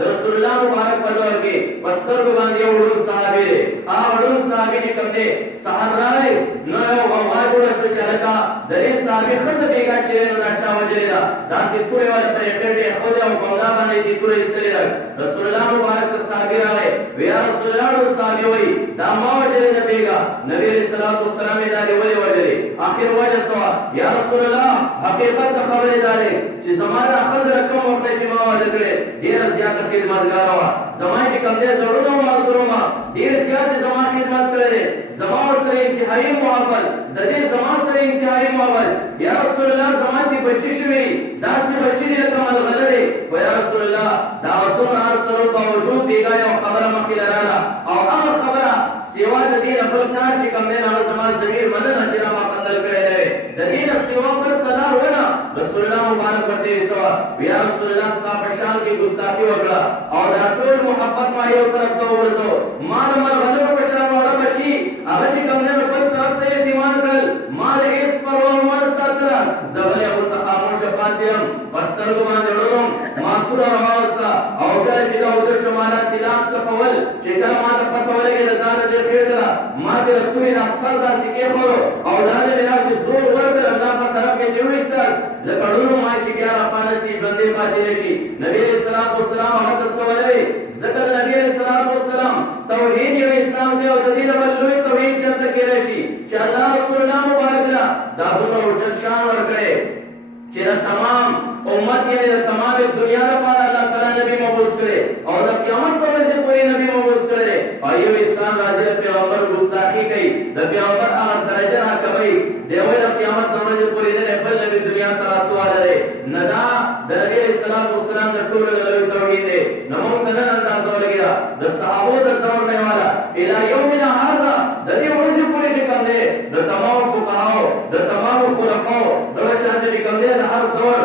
رسول الله مبارک په دور کې پستر باندې وړو صحابي دي وړو صحابي چې کوم دي سحر راي نو یو غوا جوړ شو چې لکه د دې صحابي خزه بیګا چې نو دا چا وجلې دا داسې پورې ولا په کېټه خو دا کوملا باندې دې پورې استلې رسول الله مبارک صحابي راي ویا رسول الله صحابي وای دا ما وجلې نه بیګا نبی رسول الله والسلام دا دی ولې وجلې اخر وجه سوا یا رسول الله حقیقت خبره دارې چې زمانہ خزر کوم وخت چې ما وجه کړې ډیر زیات خدمتګار وا زمای چې کوم دې زړونو معذورما ډیر زیات زما خدمت کړې زما سره انتهایی محبت د دې زما سره انتهایی محبت یا رسول الله زما دې بچی شوی داسې بچی دې کمال غلره و یا رسول الله دعوتون ارسل باوجود بیګا یو خبره مخې لراله او هغه خبره سیوا د دې خپل کار چې کوم نه هغه زما ضمیر مننه چې ما قتل کړی دی د دې سیوا پر صلاح ونه رسول الله مبارک ورته سوا یا رسول الله ستا په شان کې ګستاخی وکړه او دا ټول محبت ما یو طرف ته ورسو مال غلط په شان وړه بچي هغه چې کوم نه په طرف ته ایمان کړل مال ایس پروا مال ساتره زبر او تخاموش فاسرم پسترګ باندې ورونم ما تور راوستا او کله چې دا ودر شماله سلاس ته پول چې کله ما ته پته ولګي دا دې خېټه ما دې توري اثر دا سکه خو او دا دې راځي زور ورکړ الله په طرف کې جوړستل زکړونو ما چې بیا را پانسي باندې پاتې نشي نبی رسول الله والسلام هغه تسولوي زکر نبی رسول الله والسلام توحید او اسلام دی او د دې له لوی توحید چرته کې راشي چې الله رسول الله مبارک لا دا دونه او شان ورکړي چې تمام امت یې د تمام دنیا لپاره الله تعالی نبی مبعوث کړي او د قیامت په ورځ پورې نبی مبعوث کړي ایو انسان راځي پیغمبر ګستاخی کوي د پیغمبر هغه درجه راکوي دیوې د قیامت په ورځ پورې د خپل نبی دنیا ته راتواله ندا د نبی رسول الله والسلام د ټول لوی توحید دی نو موږ نن اندازه ولګیا د صحابو د دور نه والا الی یومنا هذا د دې ورځې پورې چې کوم دی د تمام فقهاو د تمام خلفاو د شان چې کوم دی د هر دور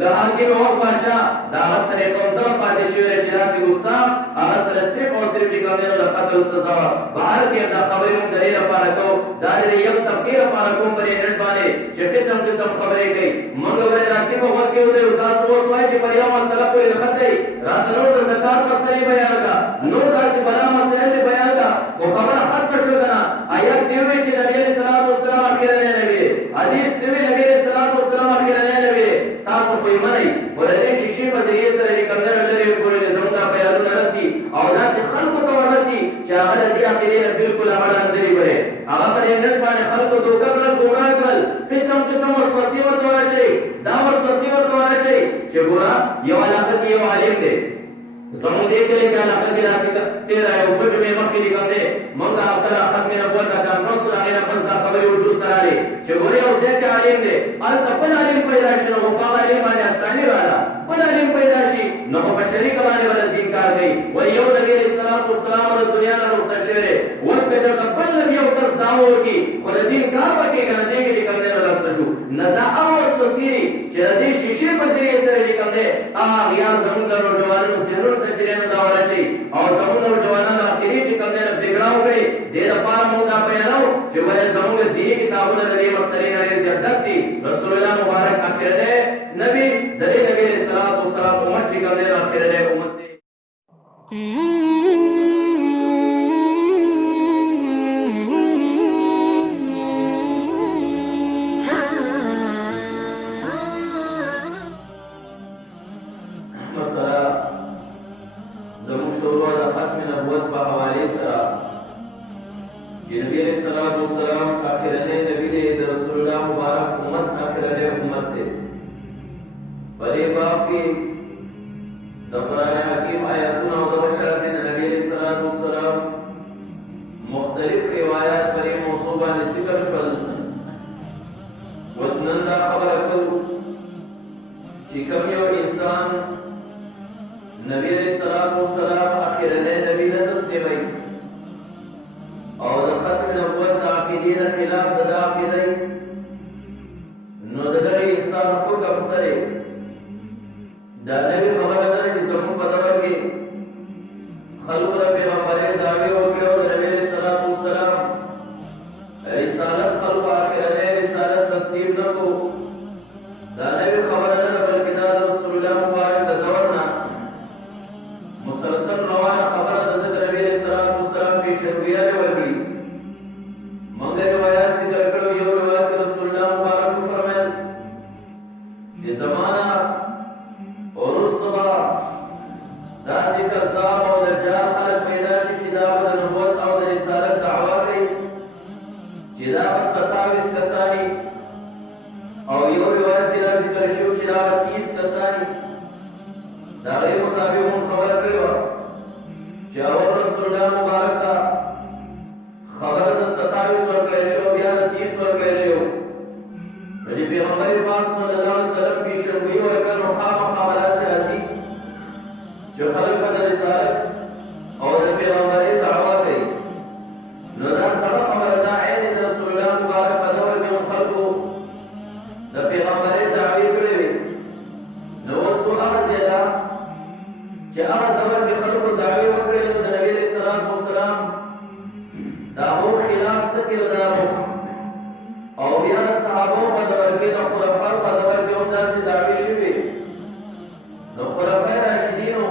د حاکم او بادشاہ دا ترې کوم د پاتې شوی چې راسي ګستاخ هغه سره صرف او صرف چې کوم دی د قتل سزا بهر کې دا خبرې موږ درې لپاره کو دا دې یو تفکر لپاره کوم پرې نن باندې چې قسم قسم خبرې کوي موږ ورې راځي په وخت کې ودی تاسو وایي چې پر یو مسله پورې نه خدای راته نور د زکات مسلې بیان کا نور داسې بلا مسلې بیان کا او خبره ختم شو کنه آیات دی چې نبی صلی الله علیه وسلم اخیرا نبی حدیث دی نبی صلی الله علیه وسلم اخیرا نبی تاسو په منی ورته شیشې په ذریعہ سره کمنه لري کولې زموږه بیانونه راسي او داسې خلکو ته ورسي چې هغه دې عقیدې نه بالکل عمل اندري وره هغه په نن باندې خلکو دوکه کړل ګمراه کړل قسم قسم وسوسې ورته شي دا وسوسې ورته شي چې ګورا یو علاقه کې یو عالم دی زموږ دې کې کې علاقه کې راسي تیرا یو په دې مخکې لیکل دي موږ هغه ختم نه بوت دا نوڅ راغلی بس دا خبرې وجود تراله چې ګوري او ځکه چې عالم دی ال خپل عالم پیدا شنو او په عالم باندې اساني رااله خپل عالم پیدا شي نو په بشري کمانه باندې دین کار کوي و یو نبی رسول الله والسلام د دنیا نه وسشره وسکه چې خپل نبی او تاسو داو کی خو د دین کار وکړي کنه دې کې کوم نه راسو نه دا او وسوسې چې دې شیشې په ذریعہ سره لیکل دي هغه یا زموږ د نوجوانانو سرور ته چې نه دا ورشي او زموږ نوجوانانو اخري چې کوم نه بګړاو کوي دې لپاره موږ دا بیانو چې ولې زموږ دیني کتابونه د دې مسلې نه زیات دي رسول الله مبارک اخر دې نبی دې نبی صلی الله علیه وسلم امت چې کوم نه اخر دې امت دې مسلسل روانه خبره د حضرت نبی علیہ الصلوۃ والسلام په شروعیه ورکړي موږ روایت ذکر کړو یو روایت رسول الله مبارک فرمایل چې زمانہ اورستبا داسې کذاب او دجال خلک پیدا شي چې دا د نبوت او د رسالت دعوا کوي چې دا 27 کسانی او یو روایت کې دا ذکر شو چې دا 30 کسانی دا غیر مطابق خبره کړې وه چې اول رسول الله مبارک ته خبره د 27 ورکړی شو بیا د 30 ورکړی شو نو چې پیغمبر پاک صلی الله علیه وسلم پیشنګویي ورکړه نو خامخا داسې راځي چې خلک به د رسالت او د پیغمبرۍ دعوا کوي نو دا سړه خبره ده عین د رسول الله مبارک په دور کې هم خلکو د پیغمبرۍ دعوې کړې وې نو اوس خو هغه ځای ده چې هغه دور کې خلکو دعوې وکړې نو د نبي علیه السلام د هغو خلاف څه کردار او بیا د صحابو په دور کې د خلفاء په دور کې هم داسې دعوې شوې نو خلفای راشدینو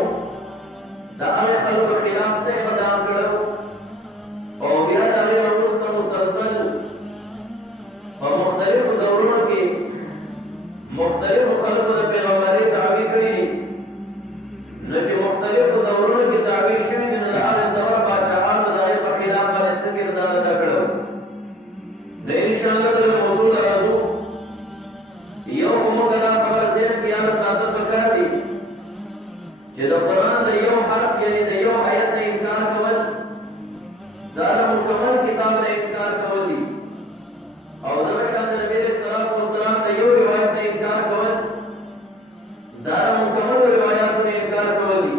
د هغې خلکو خلاف څه اقدام کړی او بیا د هغې وروسته مسلسل په مختلفو دورونو کې مختلفو خلکو د پیغمبرۍ دعوې کړي دي نو چې مختلفو دورونو کې دعوې شوي دي نو د هغې دور پاچاهانو د هغې په خلاف باندې څه کردار ادا کړی نو انشاءالله د موضوع ته راځو یو خو موږ دا خبره ذهن کې یاد ساتل پکار دي چې د قرآن د یو حرف یعنې د یو آیت نه انکار کول دا د مکمل کتاب نه انکار کول دي او دغه شان د نبي علیه الصلوۃ والسلام د یو روایت نه انکار کول دا د مکمل روایاتو نه انکار کول دي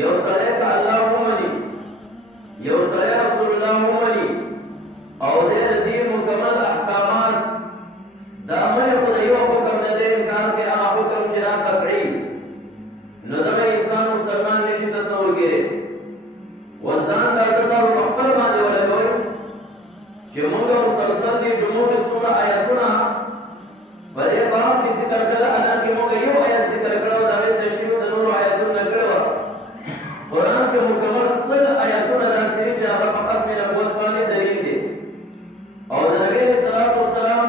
یو سړی که الله ومني یو سړی رسول الله ومني او د دین مکمل احکامات دا منې خو د یو حکم نه دی انکار کوي هغه حکم چې دا قطعي نو دغه انسان مسلمان نشي تصور کړي وزدان تاسو ته په خپل باندې ولګوي چې موږ مسلسل دي جمعو کې څومره آیاتونه په دې باب کې ذکر کړل اگر کې موږ یو آیت ذکر کړو دا د تشریح د نورو آیاتونو نه کړو قرآن کې مکمل 100 آیاتونه داسې دي چې هغه په ختم نبوت باندې دلیل دي او د نبی علیه الصلوۃ والسلام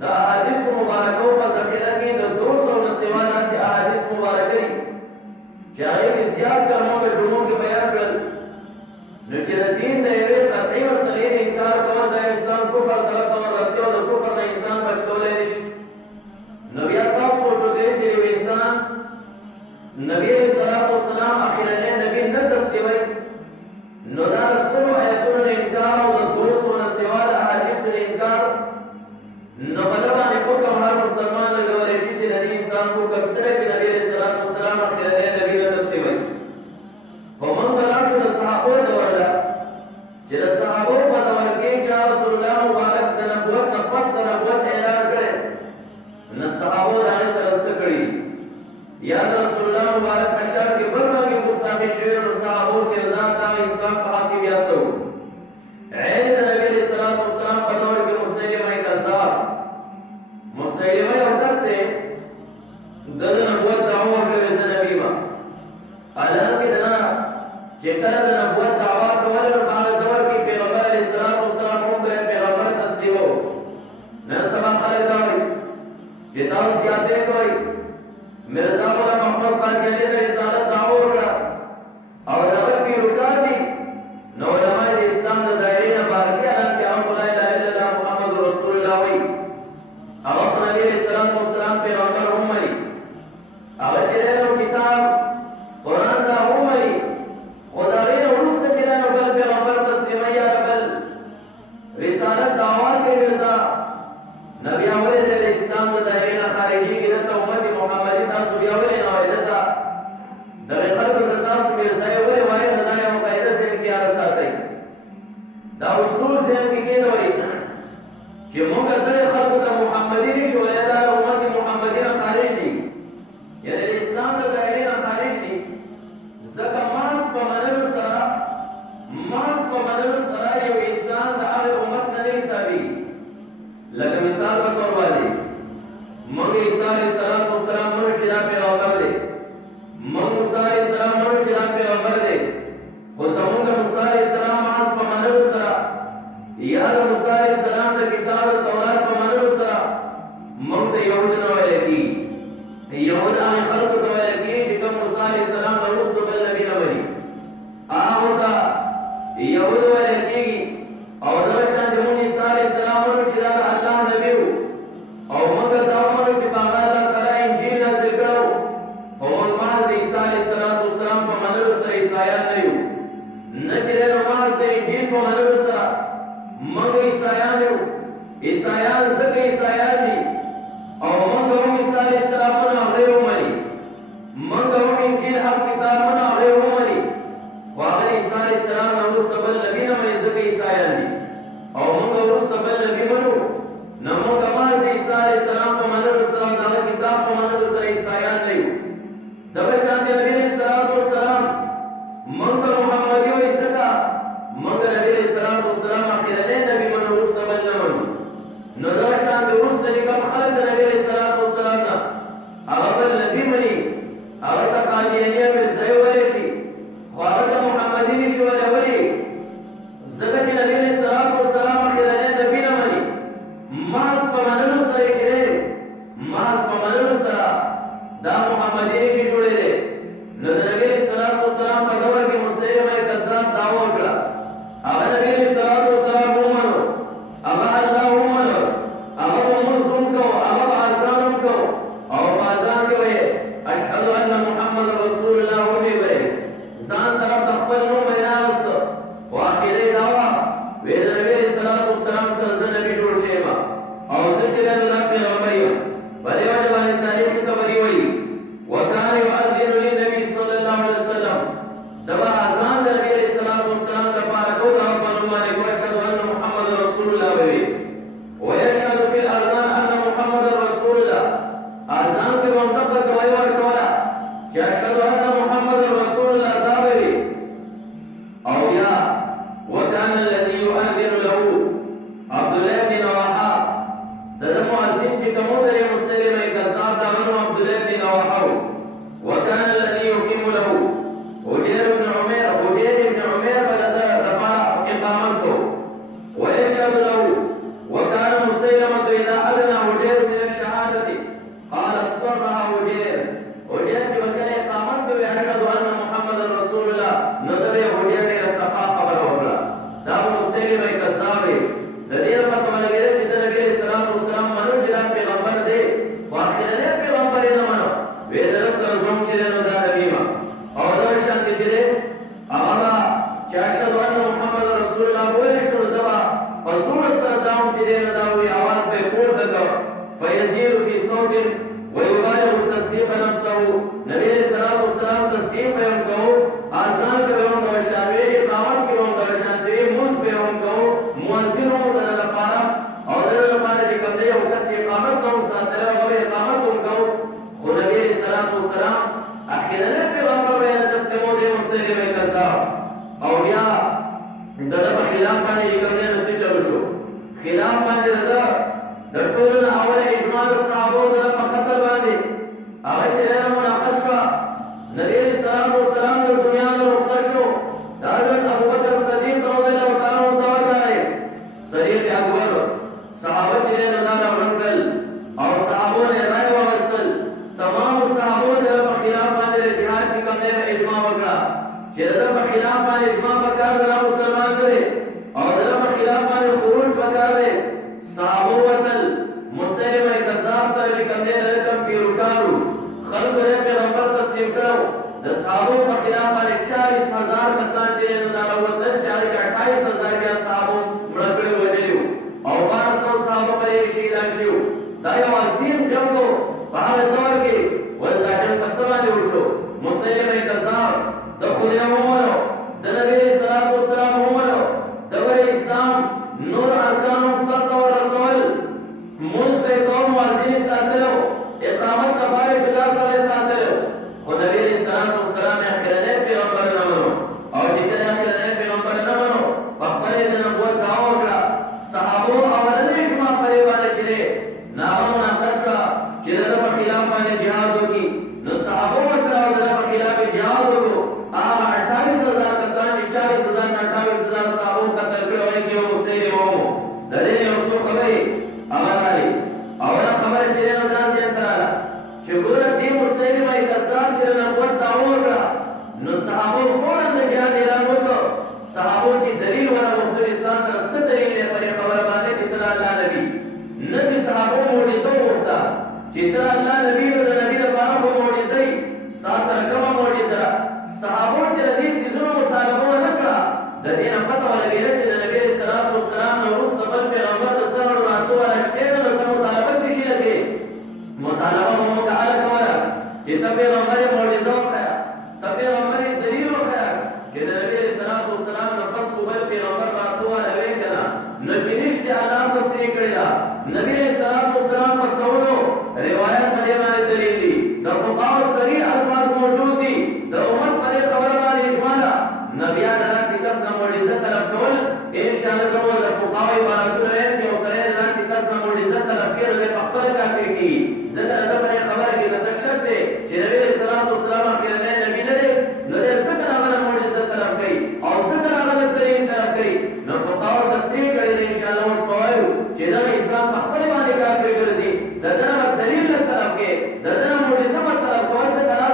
د احادیث مبارکو په ذخیره کې د 200 نه سوا داسې احادیث مبارکې چې هغې کې زیات کار موږ جمعو کې بیان کړل نو چې د دین د یوې قطعي مسلې نه انکار کول د انسان کفر طرف ته ورسي او د کفر نه انسان بچ کولی نه شي نو بیا تاسو سوچ وکړئ چې یو انسان نبی علیه الصلوۃ والسلام اخرنی نبی نه تصدیقوي نو دا د 100 آیتونو نه انکار او د 200 نه سوا د احادیثو نه انکار نو په دغه باندې حکم هر مسلمان لګولی شي چې د دې انسان حکم سره چې نبی علیه الصلوۃ والسلام اخرنی نبی نه تصدیقوي خو موږ ته لاړ شو د صحابو دور ده چې د صحابو په دور کې چې رسول الله مبارک د نبوت نه پس د نبوت اعلان کړی نو صحابو د هغې سره څه کړي یا د رسول الله مبارک په شان کې بل رنګې ګستاخي شوي نو صحابو کردار د هغه انسان په حق کې بیا څه و عین د نبي علیه الصلوۃ والسلام په دور کې مسیلمه کذاب مسیلمه یو کس دی د نبوت دعوا کړې زه نبي ما حالانکه دنا چې کله د نبوت دعوا کوله نو هغه دور کې پیغمبر علیه السلام هم پیغمبر تصدیقو نن سبا خلک دا وایي چې تاسو زیاتې کوئ مرزا مولا محمد قادیانی د رسالت دعوا وکړه او دغه پیروکار دي نو علماء د اسلام د دایرې نه بهر کړي حالانکه هغه لا اله الا الله محمد رسول الله وایي هغه په نبي علیه السلام پیغمبر هم مني هغه چې دی کتاب قرآن دا هم مني خو د هغې نه وروسته چې دی بل پیغمبر تسلیموي یا بل رسالت دعوا کوي مرزا نبی ولې د اسلام د دایرې نه خارجېږي دلته امت محمدي تاسو بیا ولې نه وایي دلته د منگ عیسایان یو عیسایان زکه عیسایان دی او منگ هم عیسی علیہ السلام من اغلی ومنی منگ هم انجیل حق کتاب من اغلی ومنی واغلی عیسی علیہ السلام نورست بل نبی نمانی زکه عیسایان دی او منگ ورست بل نبی منو نمونگ امال دی عیسی علیہ السلام پا منر سلام دا کتاب پا منر سلام عیسایان لیو دبشان دی نبی علیہ السلام منگ محمدی و عیسکا منگ نبی علیہ السلام اخیرنے نبی من ورست بل نمانو نو دبشان دی ورست نکم خلق نبی علیہ السلام نا اغبر نبی منی اغتا قادیانیہ مرزائی ولیشی واغتا محمدی نشو ولی زکا چی نبی علیہ السلام اخیرنے نبی نمانی محض پا منلو سره چره محض پا منلو سره دا محمدی نشی جوڑے دے نو دا نبی علیہ السلام پا دور کی مسلمہ کذاب دعوی اکڑا اغا نبی علیہ السلام اومنو اغا اللہ اومنو اغا منظم کو اغا بازان کو او بازان کے وے اشہدو ان محمد رسول اللہ ہونے وے زان طرف تخبر نو میناوست واقعی دعوی وے دا نبی علیہ السلام سرزن نبی جوڑ شیما او سچلے اللہ پیغمبریم بلے وجبانی تاریخ کبری وئی وکان یعذن للنبی صلی اللہ علیہ وسلم دبا آزان دا نبی علیہ السلام دا پارکو دا پنمانی کو اشہدو ان محمد رسول اللہ وی ویشہدو فی الازان ان محمد رسول اللہ آزان کے منتقل کوائی ورکولا کہ اشہدو ان محمد رسول اللہ دا وی او یا وکان الذی یعذن له عبداللہ بن رواحہ دا مؤذن چی کمو در مسلم کذاب دا غنو عبداللہ بن رواحہ وکان الذی یقیم له حجیر بن عمیر بلد دفاع اقامت کو ویشهد له وکان مسلمت اذا ادنا حجیر من الشهادت قال الصرح حجیر چی وکان اقامت کو اشهد ان محمد رسول اللہ ندر حجیر نے صفا خبر ہوگا دا مسلم کذاب دیر فتوہ لگیرے چی دا نبی علیہ السلام منو چی دا پیغمبر دے واقعی پیغمبر دا منو وید رسل زم چی دے نو دا نبی ما او دا شانتی چی دے اغا چی اشهد ان محمد رسول اللہ بولی شروع دبا فزور سرداؤں چی دے نو دا ہوئی آواز پہ کور دکا فیزیر فی صوت ویبالغ تصدیق نفسه نبی علیہ السلام تصدیق پہ ان کو آزان پہ ان کو شاوی اقامت پہ ان کو شانتی موز پہ ان کو مؤذنوں دا لپارا اور دا لپارا جی کم دے او کسی اقامت کو ساتھ لے اقامت ان کو خو نبی علیہ السلام اخیرنے پیغمبر بین تسلیمو دے مسلم کذاب او یا دا لپا خلاف پانے جی کم دے نسی چلو شو خلاف پانے دا طولنا اول اجمال صحابو دا لپا قتل باندے آغا چلینا مناقش شوا نبی علیہ السلام دا دنیا دا رخصت شو دا حضرت ابو بکر صدیق رضی اللہ تعالیٰ دور دارے صدیق اکبر صحابہ چلینا دا ونگل اور صحابو نے رائے وغستل تمام صحابو دا لپا خلاف باندے جہاد چکم دے اجماع وکڑا چلی دا لپا خلاف باندے اجماع بکار دا مسلمان کرے اور دا لپا خلاف باندے خروج بکار دے صحابو وطل مسلم کذاب سر لکم دے لکم پیروکارو خلق دے پیغمبر تسلیم کرو دا صحابو پا خلاف باندے 40,000 کسان چلے ندارا وطن 28,000 کیا صحابو مڑکڑے وجلیو اور 1200 صحابو پر ایک شہیدان شیو دا یو عظیم جنگو بہر دور کے ولدہ جنگ پسوانے وشو مسلم کذاب دا خودی امونو دا نبی السلام امونو دا ور اسلام نور ارکانم سبت و رسول منز بے قوم وازینی ساتلو اقامت کبارے جدا سالے ساتلو خود نبی السلام اخیرنے پیغمبر نمانو اور د دې نه پته ولګېده چې د نبي علیه الصلاة والسلام نه وروسته بل پیغمبر د سره راتلو راشته نه ورته مطالبه څه شي نه کوي مطالبه به موږ هغه کوله چې ته پیغمبر یې معجزه وښیه ته پیغمبر یې دلیل وښیه چې د نبي علیه الصلاة والسلام نه پس خو بل پیغمبر راتلو والا وی که نه نو چې نشته الله تصریح کړې ده نبي علیه الصلاة والسلام په سوالو روایت په دې باندې دلیل دي د فقهاو صریح الفاظ موجود دي د امت په دې خبره باندې اجماع ده نبیان داسې کس نه معجزه طلب کول انشاءالله زموږ د فقهاو عبارتونه وایم چې یو سړی د داسې کس نه معجزه طلب کوي نو دی په خپله کافر کېږي ځکه د ده په دې خبره کې که څه شک دی چې نبي علیه الصلاة والسلام اخرنی نبي نه دی نو دی ځکه هغه نه معجزه طلب کوي او ځکه هغه نه دلیل طلب کوي نو فقهاو تصریح کړې ده انشاءالله اوس به وایو چې دغه اسلام په خپله باندې کافر ګرځي د ده نه به دلیل نه طلب کوي د ده نه معجزه به طلب کوه ځکه دا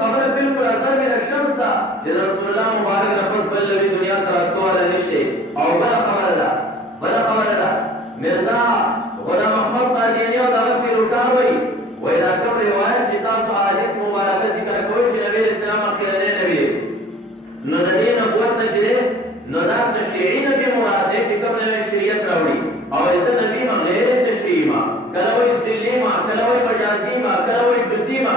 خبره بالکل اثر من الشمس ده چې د رسول الله مبارک نه پس بل نبي دنیا ته راتلو والا نشته او بله خبره ده مرزا غلام احمد قادیاني او دغه پیروکار وایي دا کوم روایت چې تاسو احادیث مبارکه ذکر کوئ چې نبي علیه السلام اخرنی نبي دی نو د دې نبوت نه چې دی نو دا تشریعي نبي مراد دی چې کوم نوی شریعت راوړي او ایسه نبي ما غیر تشریعي ما کله وایي ذلي ما کله وایي مجازي ما کله وایي جزئي ما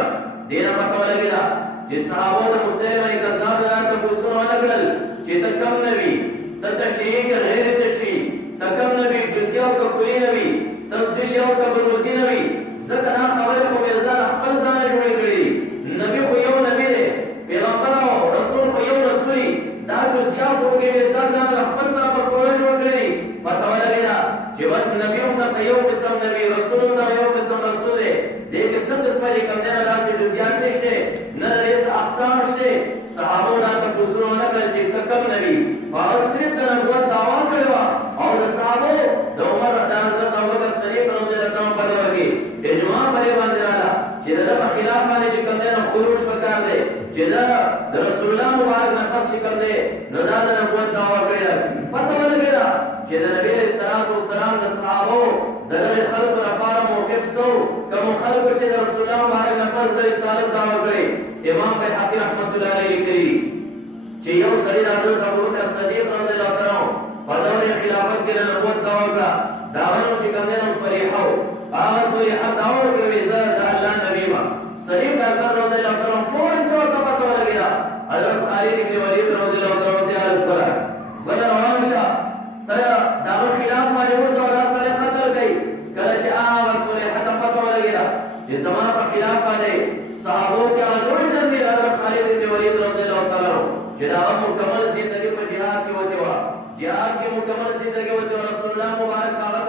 دې نه پته ولګېده چې صحابه د مسلمه کذاب نه راته پوښتنه ونه کړل چې ته کوم نبي ته تشریعي که غیر تشریعي ته کوم نبي جزئي او که کلي نبي ته ذلي او که بروزي نبي ځکه دا خبرې خو مرزا خپل ځانه جوړې کړې دي نبي خو یو نبي دی پیغمبر او رسول خو یو رسول دا جزئیات خو پکې مرزا ځانه خپل طرفه کوله جوړ کړي دي پته ولګېده چې بس نبي هم دغه یو قسم نبي رسول هم دغه یو قسم رسول دی دې کې څه قسمه چې کوم دی نه داسې جزئیات نشته نه د دې څه اقسام شته صحابو راته پوښتنه ونه کړل چې ته کوم نبي هغه صرف د نبوت دعوا کړې وه او د صحابو د عمر د حضرت ابوبکر صدیق رضی الله عنه په دور کې اجماع په دې باندې راغله چې د ده په خلاف باندې چې کوم دی نو خروج پکار دی چې دا د رسول الله مبارک نه پس چې کوم دی نو دا د نبوت دعوا کړې ده پته ولګېده چې د نبي علیه الصلاة والسلام د صحابو د دغې خلکو لپاره موقف څه و کومو خلکو چې د رسول الله مبارک نه پس د رسالت دعوا کړې امام بیهقي رحمت الله علیه لیکلي چې یو سړي د حضرت ابوبکر صدیق رضی الله عنه په دور خلافت کې د نبوت دعوا کړه د هغه نوم چې کوم دی نو طریحه و هغه طریحه دعوا وکړه زه د الله نبي یم صدیق اکبر رضی الله عنه فوراً چې ورته پته ولګېده حضرت خالد بن ولید رضی الله عنه ته عرض کړه بله روان شه ته د هغه خلاف باندې اوسه دا سړی قتل کوي کله چې هغه طریحه ته پته ولګېده چې زما په خلاف باندې صحابو کې هغه لوی جنګ دی حضرت خالد بن ولید رضی الله عنه چې دا مکمل زندگی په جهاد کې وته و جهاد کې مکمل زندگی وته رسول الله مبارک هغه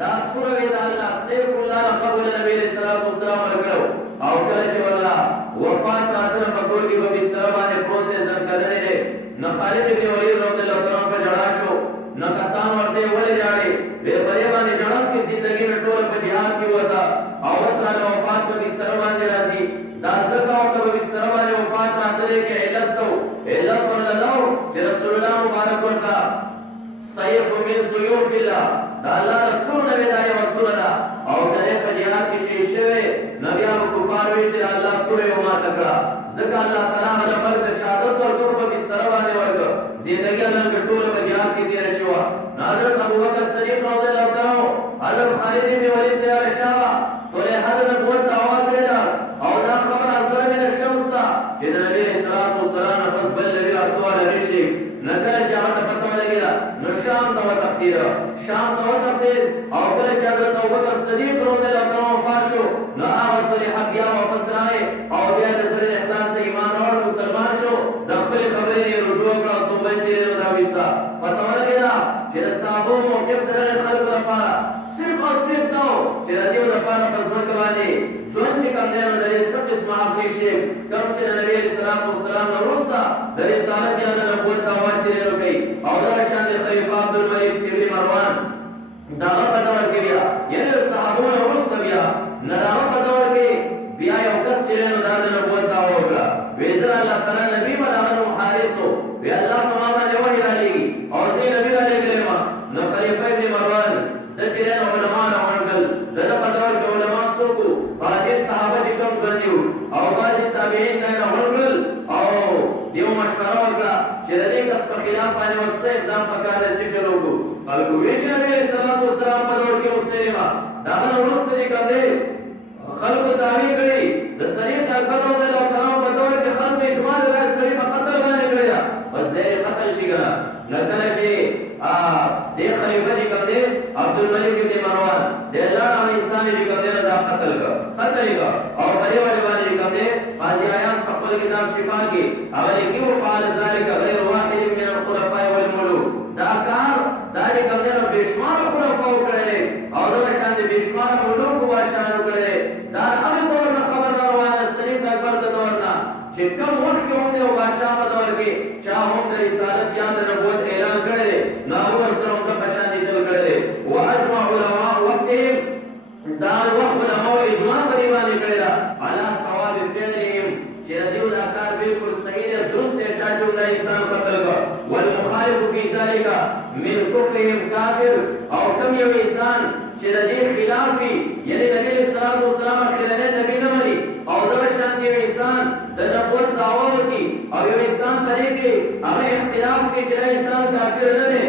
دا ټول وی دا الله سیف الله قبول نبی علیہ الصلوۃ والسلام ورکړو او کله چې والله وفات راته په کور کې په بستر باندې پروت دي څنګه نه نه خالد بن ولید رضی الله عنه په جړا شو نه کسان ورته ولې جاړي به پرې باندې جړم کې زندگی میں ټول په جهاد کې وتا او اصل وفات په بستر باندې راځي دا څنګه او په بستر باندې وفات راته کې علت سو علت ولله چې رسول الله مبارک ورته سيف من سيوف الله دا الله ټول نبی دا یو ټولدا او کله په جهاد کې شي شوی نبی او کفار وی چې الله ټول یو ما تکړه ځکه الله تعالی هغه مرد شهادت ورکړ په بستر باندې ورکړ زندگی الله ټول په جهاد کې تیر شو حضرت ابوبکر صدیق رضی الله عنه حضرت خالد بن ولید تیار شاه ټول هغه نبوت دعوا کړل او دا خبر اثر من الشمس تا چې نبی صلی الله علیه وسلم پس بل نبی راتو علی رشد نکره چې هغه پته ولګیدا نو شام ته تقدیر او کله چې حضرت ابوبکر صدیق رضی الله عنه وفات شو نو هغه ټول حق یا واپس راغی او بیا د سره اخلاص ایمان اور مسلمان شو د خپل خبرې رجوع کړه توبه چې دا وستا پته ولګیدا چې صحابه موقف درې خلکو لپاره صرف او صرف دا چې د دې لپاره پسمه باندې ژوند چې کوم دی نو د سب قسم اخري شي کوم چې د نبی صلی الله علیه وسلم وروسته د رسالت یا د نبوت دعوا چې لري او دا شان د خلیفہ عبدالملک ابن مروان دا په دور کې بیا یعنی صحابه وروسته بیا نه دا په دور کې بیا یو کس چې نو د نبوت دعوا وکړه ویزر الله تعالی نبی باندې حارثو وی الله په ما باندې وحی را لګي او زه نبی را لګلم نو خلیفہ ابن مروان د چې نو علماء راوړل دغه په دور کې علماء څوک بعضی صحابه چې کوم غنیو او بعضی تابعین نه راوړل او دیو مشوره وکړه چې د دې کس په خلاف باندې وسه اقدام پکار دی چې چلوګو خلکو ویچ نبی علیہ الصلوۃ والسلام په دور کې مسلمه دا نو ورسته دي کنده خلکو دعوی کړي د صدیق اکبر رضی الله تعالی په دور کې خلکو اجماع راځي سړي په قتل باندې کړی بس دې قتل شي ګره لکه چې دې خلیفہ چې کنده عبدالملک ابن مروان دې الله او انسان چې کنده دا قتل کا او بڑے والے باندې کنده قاضی عیاض په خپل کتاب شفا کې هغه کې وفعل ذلك غیر واحد من الخلفاء والملوك دا کار دا چې کنده نو بشمار خلفاء کړي او دا شان دي بشمار ملوک واشان کړي دا هغه دور نه خبر روانه صدیق اکبر د دور نه چې کوم وخت کې هم دی او بادشاہ په دور کې چا هم د رسالت یا د نبوت اعلان کړي نو سره هم د بشان دي چل کړي واجمع علماء وقتهم دا وخت علماء اجماع په باندې کړي على ثواب فعلهم چې دیو دا کار بالکل صحیح دی درست دی چې دا انسان قتل کو والمخالف في ذلك من كفرهم كافر او کم یو انسان چې د دې خلاف وي یعنی نبی صلی الله علیه وسلم خلانه نبی نه مني او دا شان دی انسان د نبوت دعوا وکي او یو انسان پرې کې هغه اختلاف کې چې انسان کافر نه دی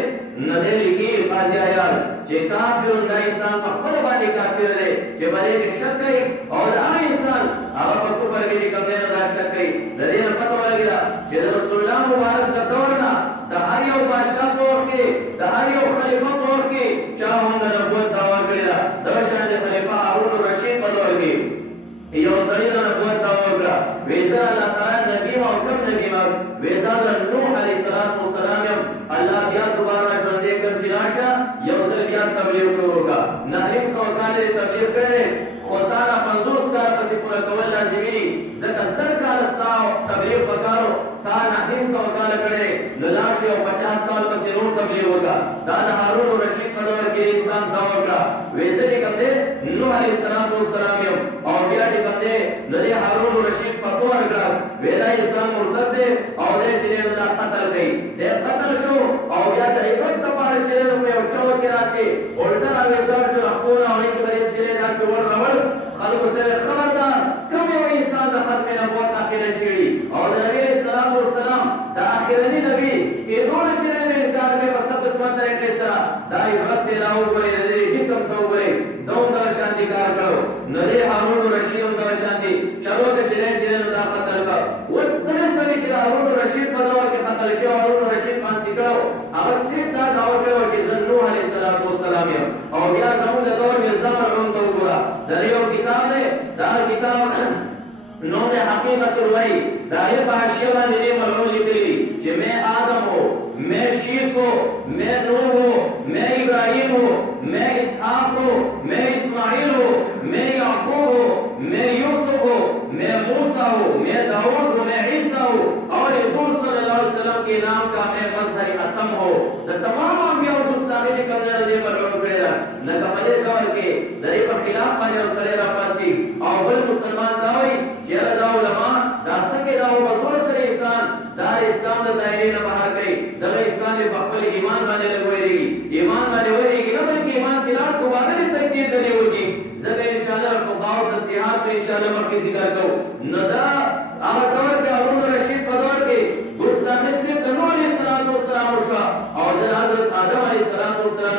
نه دی لګي قاضي عیاض چې کافر دا انسان په خپل باندې کافر دی چې باندې شک کوي او دا انسان هغه په کفر کې کوم نه دا شک کوي د دې نه پته ولګي چې رسول الله مبارک د دور نه د هر یو بادشاہ په وخت کې د هر یو خلیفہ په وخت کې چا هم د نبوت دعوا کړی دا شان د خلیفہ هارون الرشید په دور کې یو سړی د نبوت دعوا وکړه ویزا الله تعالی نبی او کوم نبی ما ویزا نوح علیه السلام الله بیا دوباره ژوندې کړ چې راشه یو ځل بیا تبلیغ شروع کا نه 100 کال تبلیغ کړي خو تا 50 کال پسې پورا کول لازمي دي ځکه سرکار استاو تبلیغ وکړو تا نه 100 کال کړي نو لاشه او 50 سال پسې نور تبلیغ وکړه دا د هارون الرشید په دور کې انسان دا وکړه ویسه دې کته نوح علیه السلام او بیا دې کته نو دې هارون الرشید فتوا ورکړه ویلا انسان مرتد دی او دې چې دا قتل کړي دې قتل شو او بیا د عبرت لپاره چې نو یو چا کې راسي اولټر او زار شو خپل او دې په سره راسي ورغول خلکو ته خبردار کوم یو انسان د ختم نبوت اخیره چیړي او د نبی صلی الله علیه وسلم د اخیرنی نبی کې ډول چې نه انکار به په سب قسمت طریقې سره دا عبرت دی راو غوړي دې جسم ته وګوري دوم د شانتي کار کړو نه دې هارون الرشید هم د شانتي چلو ته چې نه دا قتل کا اوس دغه سړي چې هارون الرشید په دور کې قتل شو هارون الرشید پاسې کړو هغه صرف دا داوا کړو چې نوح علیه السلام او بیا زموږ د دور نظام هم ته وګوره دا یو کتاب دی دا کتاب نو نے حقیقت الوحی دائر بحاشیہ باندې دې مرغوم لیکلي چې میں آدم ہو میں شیس ہو میں نوح ہو میں ابراہیم ہو میں اسحاق ہو میں اسماعیل ہو میں یعقوب ہو میں یوسف ہو میں موسیٰ ہو میں داؤد ہو میں عیسیٰ ہو اور رسول صلی اللہ علیہ وسلم کے نام کا میں مظہر اتم ہو دا تمام انبیاء اور مستقبل کرنے دې مرغوم کړی لکه مجھے کول کې دې په خلاف باندې سره راپاسي او بل مسلمان دا وایي چې دا علماء دا څنګه دا وزور سره انسان دا اسلام د دایره نه بهر کوي دا انسان په خپل ایمان باندې لګوي ایمان باندې وایي چې نه بلکې ایمان تلار دوباره دې تکلیف دی وږي زګ ان شاء الله فقاو د صحت ان شاء الله مخکې ذکر کوو نو دا هغه دور کې هارون الرشید په دور کې ګستاخی صرف د نوح علیه السلام شو او د حضرت آدم علیه السلام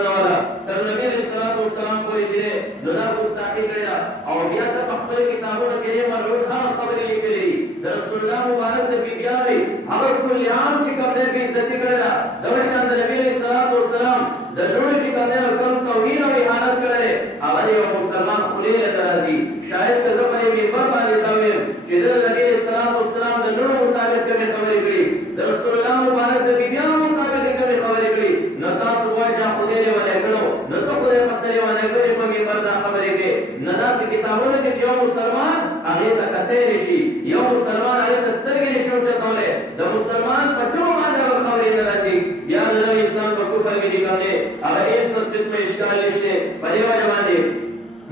والا تر نبی علیه السلام پورې چې نو دا ګستاخی کړی او بیا د خپل کتابونو کې مرغوب هغه خبرې لیکلي د رسول الله مبارک د بیبیانو هغه کلی عام چې کوم دې عزت کړی دا شان د نبی علیه السلام د نور چې کوم دې کوم توهین او اهانت کړی هغه یو مسلمان خلی له درازي شاید کزه په منبر باندې دا ویل چې د نبی علیه السلام د نور مطابق کوم خبرې کړي د رسول الله مبارک د بیبیانو مطابق کوم خبرې کړي نو تاسو واجه خدای له ولې کړو نو ته خدای مسلې ولې کړې په منبر دا خبرې کې نه داسې کتابونه کې چې یو مسلمان هغه ته کته نشي یو مسلمان هغه ته سترګې نشي چتولې د مسلمان په ټول باندې خبرې نه راځي بیا د انسان په کفر کې کومه هغه هیڅ قسمه اشکال نشته په دې باندې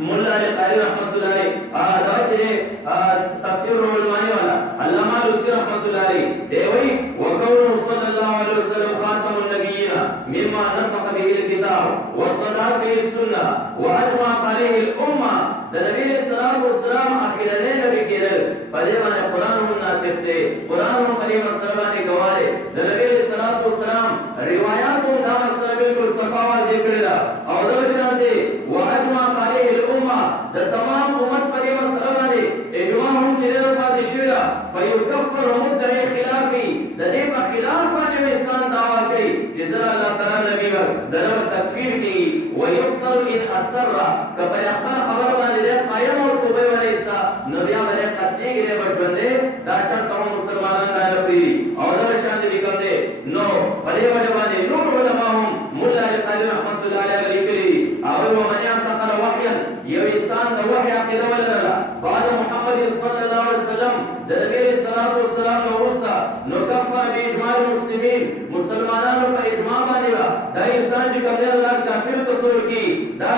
مولا علی قاری رحمت الله علیه دا چې تفسیر المعانی والا علامہ لوسی رحمت الله علیه دی وی وقول صلی الله علیه وسلم خاتم النبیین مما نطق به الكتاب وصدق به السنه واجمع عليه الامه د نبی صلی الله علیه وسلم اخیرنه نبی کېدل په دې باندې قران هم ناطق دی قران هم په دې مسله باندې گواه دی د نبی صلی الله علیه وسلم زرا الله تعالی نبی ور دغه تکفیر کی ويقتل ان اسر کبه خپل خبر باندې قائم او توبه ونیستا نبی باندې قتل کیږي بچوندې دا چې کوم مسلمانان دا لپاره او دا شان دي کوم دي نو پرې باندې نور علماء مولا قال رحمت الله علیه لیکلي او من يعتقد وحيا یو انسان د وحی عقیده ولرله بعد محمد صلی الله علیه وسلم د نبی صلی الله علیه وسلم ورسته نو کفر باجماع المسلمین مسلمانانو په اجماع باندې دا انسان چې کوم دی الله کافر تصور کی دا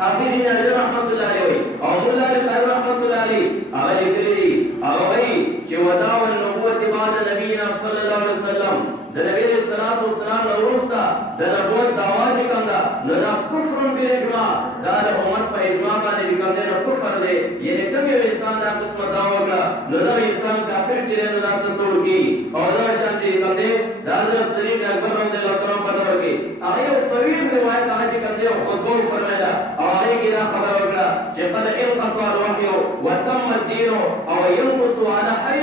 حافظ ابن حجر رحمت الله علیه او مولا قال رحمت الله علیه هغه لیکلي او وی چې وداع النبوت بعد نبینا صلی الله علیه وسلم د نبی صلی الله علیه وسلم ورسته د نبوت دعوا چې کوم دا نو دا کفر بالاجماع دا د امت په اجماع باندې کوم دی نو کفر دی یعنی کوم یو انسان دا قسمه دعوا وکړه نو دا انسان کافر چې نو دا تصور کی او دا شان دي کوم دی دا حضرت صدیق اکبر رضی الله تعالی عنہ په دور کې هغه یو طویل روایت هغه چې کوم دی خطبه فرمایله او هغه کې دا خبر وکړه چې قد انقطع الوحي وتم الدين او ينقص على حي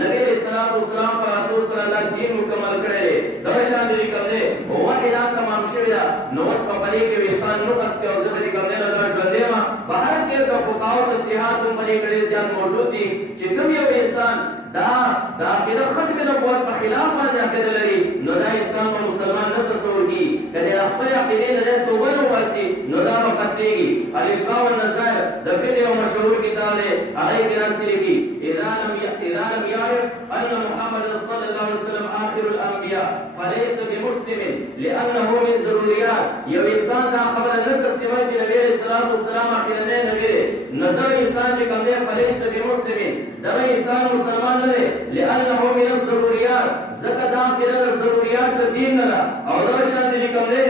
نبی صلی الله علیه وسلم پر رسول الله دین مکمل کړي دا شان دي کوم دی وحی دا تمام شوی دا نو اوس په پرې کې انسان نو پس کې او زبري کوم دی دا ژوندې ما بهر کې د فقاهو تصحیحات هم پرې کړي ځان موجود دي چې کوم یو انسان دا کله ختم نبوت په خلاف باندې عقیده لري نو دا انسان په مسلمان نه تصور کی کله خپل عقیده نه توبه نو واسي نو دا وختيږي الاشفاء والنظائر د فقه او مشهور کتاب دی هغه کې راځي کی اذا لم يعرف ان محمد صلى الله عليه وسلم اخر الانبياء فليس بمسلم لانه من ضروريات یو انسان دا خبره نه تسلیمه چې نبی صلی الله علیه وسلم اخرنه نبی نه دا انسان چې کوم دی فليس بمسلم دا انسان مسلمان نه دی لانه من الضروريات زکدا د ضروريات د دین نه او دا شان دي کوم دی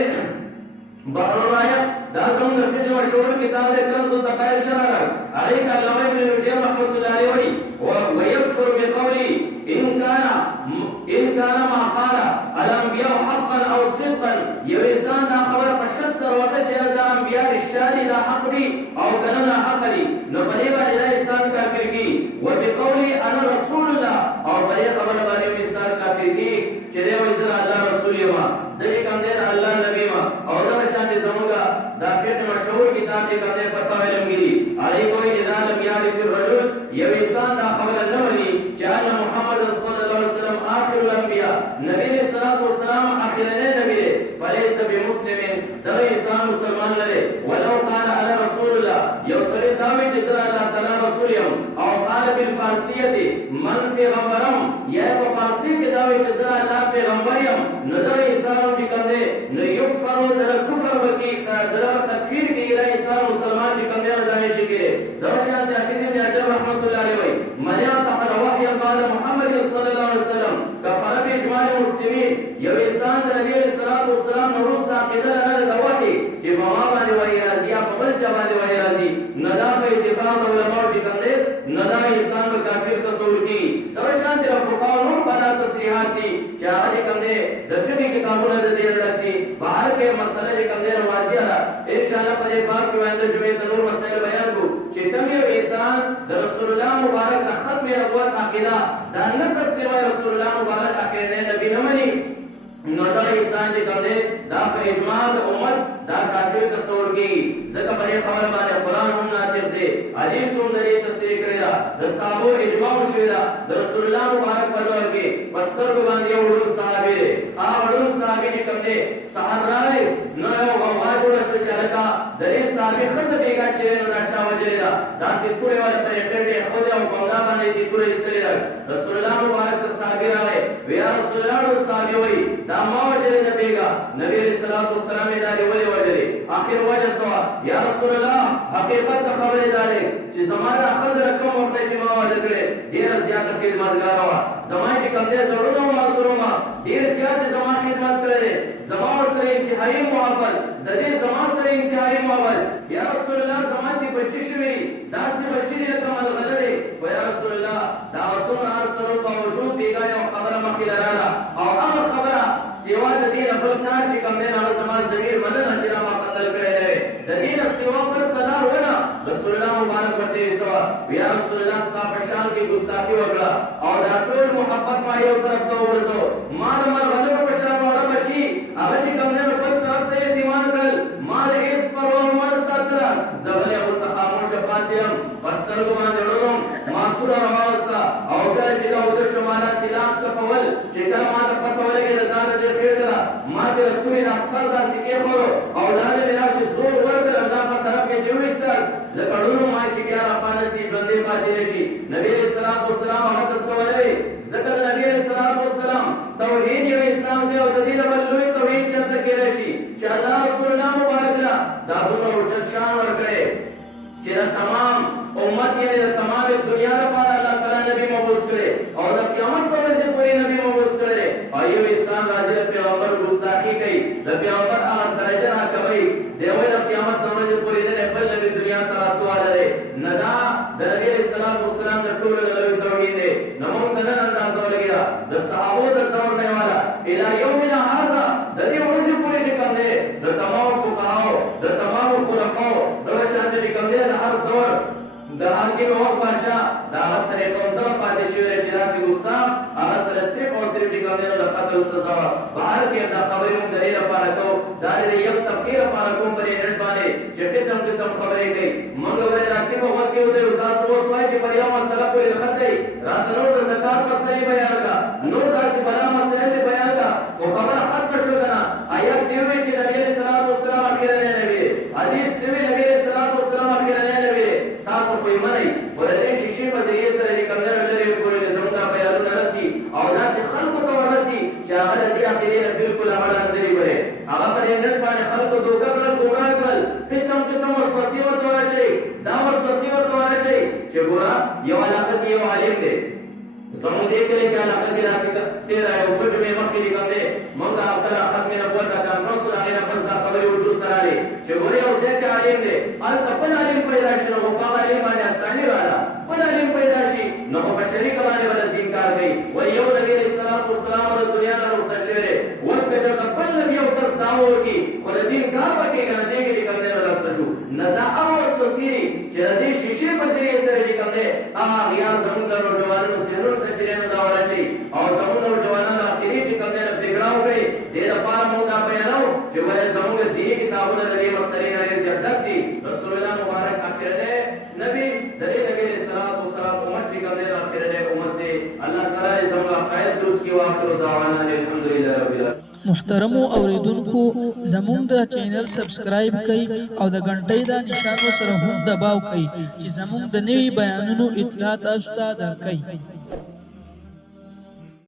بهروایا دا زموږ د فقه مشهور کتاب دی کنز الدقائق شرح عليك علامه ابن نجيب رحمت الله علیه ويكفر بقوله ان كان ما قال الانبياء حقا او صدقا یو انسان دا خبر په شخص ورته چې دا انبیاء رښتیا دا حق دي او کنه حق دي نو په دې باندې دا انسان کافر کی وبقوله انا رسول الله او په دې خبره باندې انسان کافر کی چې دی وایي چې الله رسول یم ځکه کوم دی الله نبی ما او دا شان زموږه دا فقه مشهور کتاب دی کوم دی فتاوی علمگیری علی کوئی اذا لم يعرف الرجل یو انسان دا خبر نه ونی چې محمد صلی الله علیه وسلم آخر الانبیاء نبی صلی الله علیه وسلم اخرنه نبی فليس بمسلم دا انسان مسلمان نه ولو قال على رسول الله یو سره دا وی چې الله تعالی رسول یم او قال بالفارسیه من فی غمرم یا په فارسی کې دا وی چې الله پیغمبر یم نو دا انسان چې کوم دی نو یو فرو در کفر وکي در تکفیر کې را انسان مسلمان چې کوم دی دا نشي کېږي دا شان د حافظ ابن حجر رحمت الله علیه من يعتقد وحي قال محمد صلی الله علیه وسلم کفر باجماع المسلمین یو انسان د نبی صلی الله علیه وسلم نو رستا عقیده لري دا وحي چې په ما باندې وحي راځي یا په بل چا باندې وحي راځي نه دا په اتفاق علماء چې کوم دی نه دا انسان په کافر تصور کی دا شان د فقهاو نور بنا تصریحات دي چې هغه کوم دی د فقه کتابونو د دې راځي بهر کې مسله کوم دی واضحه ده ان شاء الله په دې باب کې وایي چې د نور مسائل بیان کو چې کوم یو انسان د رسول الله مبارک د ختم نبوت عقیده دا نه تسلیمه رسول الله مبارک عقیده نبی نه مني نو دا انسان چې کوم دی دا په اجماع د امت دا کافر تصور کی زکه په خبر باندې قران هم ناطق دی حدیث هم دې تصریح کړی دا د صحابه اجماع شوی دا د رسول الله مبارک په دور کې پستر باندې یو ډول صحابه دی هغه ډول صحابه چې کوم دی صحابه نو یو غواړي ټول څه چلتا د دې صحابه خزه بیګا چې نو دا چا وجلی دا داسې پوره ولا په خپل خو دا کومه باندې دې پوره استلی دا رسول الله مبارک د صحابه راغی ویا رسول الله صحابه وای دا ما وجلی نه بیګا نبی رسول الله صلی الله علیه وسلم وجلی اخر وجه سوا یا رسول الله حقیقت خبره داري چې زمانہ خزر کوم وخت چې ما وعده کړې ډیر زیات خدمتګار وا زمانہ چې کوم دې ضرورت او معذور ما ډیر زیات زمانہ خدمت کړې زمانہ سره انتهایی محبت د دې زمانہ سره انتهایی محبت یا رسول الله زمانہ دې بچی شوی داسې بچی دې کمال غلره و یا رسول الله دا ورته ارسلو په وجود دیګا یو خبره مخې لراله او هغه خبره سیوا د دې خپل کار چې کوم دې هغه زمانہ ضمیر مدد چې ما قتل کړی دی د دې سیوا پر صلاح ونه رسول الله مبارک ورته سوا یا رسول الله ستا په شان کې ګستاخی وکړه او دا ټول محبت ما یو طرف ته ورسو ما د مر غلط په شان وړه بچي چې کله ما ته پته ولګي د دانه دې پیټلا ما ته توري راستل دا سکه مو او دانه دې راځي زور ورته دا په طرف کې جوړستل زکړونو ما چې کیا را پانسي باندې پاتې نشي نبی رسول الله سلام هغه سوالوي زکه نبی رسول الله سلام توحید یو اسلام دی او د دې له لوی توحید چرته کې راشي چې الله رسول الله مبارک لا دا دوه اوچ شان ورکړي چې تمام امت یې د تمام دنیا لپاره الله تعالی نبی مبعوث کړي او د قیامت په ورځ پورې نبی مبعوث کړي او یو انسان راځي د پیغمبر ګستاخی کوي د پیغمبر هغه درجه راکوي دیوې د قیامت په ورځ پورې د خپل نبی دنیا ته راتواله ندا د نبی رسول الله والسلام د ټول له توحید دی نو موږ نن اندازه ولګیا د صحابه د دور نه والا الی یومنا هذا د دې ورځ پورې کوم دی د تمام فقهاو د تمام خلفاو د شان دي کوم دی د هر دور د حاکم او بادشاہ دا هغه طریقو ته پاتې شوی چې راسي ګستاخ هغه سره صرف او صرف کوم دی د قتل سزا بهر کې دا خبرې موږ لري لپاره کو دا لري یو تفکر لپاره کوم پرې نن باندې چې قسم قسم خبرې کوي موږ ولې راځي په وخت کې ودی تاسو وسوای چې پر یو مسله پورې دخلته رات نور د زکات مسلې بیان کا نور داسې بلا مسلې بیان کا او خبره ختم شو کنه آیات دی چې نبی صلی الله علیه وسلم اخیرا نبی حدیث دی نبی صلی الله علیه وسلم اخیرا نبی تاسو په منی ولې شیشې په ځای سره کمنه لري کولې زموږ بیانونه راسي او داسې خلکو ته ورسي چې هغه دې عقیده بالکل عمل اندري وره هغه په دې نن باندې خلکو دوکه کړل ګمراه کړل قسم قسم وسوسې ورته ورچي دا وسوسې ورته ورچي چې ګورا یو علاقه کې یو عالم دی زموږ دې کله کې علاقه کې راسي تیر یو په دې مخکې کوم دی موږ هغه ختم نبوت کا رسول هغه بس دا خبرې وجود تراله چې ګوري او ځکه عالم دی ال خپل عالم پیدا شنو او هغه عالم باندې اساني رااله خپل عالم پیدا شي نو په شریک باندې بل دین کار کوي و یو نبی رسول الله والسلام د دنیا نه مستشره وسکه چې خپل نبی او تاسو داو کی ول دین کار پکې کنه دې کې کوم نه راځو نه دا او وسوسيري چې دې شیشې په ذریعہ سره دې کوم نه یا زموږ د نوجوانانو سره ته چې نه دا ورشي او زموږ نوجوانانو اخري چې کوم نه بګړاو کوي دې لپاره موږ دا بیانو چې ولې زموږ دیني کتابونه لري مسلې لري چې ډک دي رسول الله مبارک اخره نبی دې نبی صلی الله علیه وسلم امت چې کوم نه اخره امت دې الله تعالی زموږ خیر درست کی واخر دعوانا الحمدلله رب العالمین محترم اوریدونکو زموږ د چینل سبسکرایب کړئ او د غنټۍ د نشانو سره هم دباو کړئ چې زموږ د نوي بیانونو اطلاع تاسو ته درکړي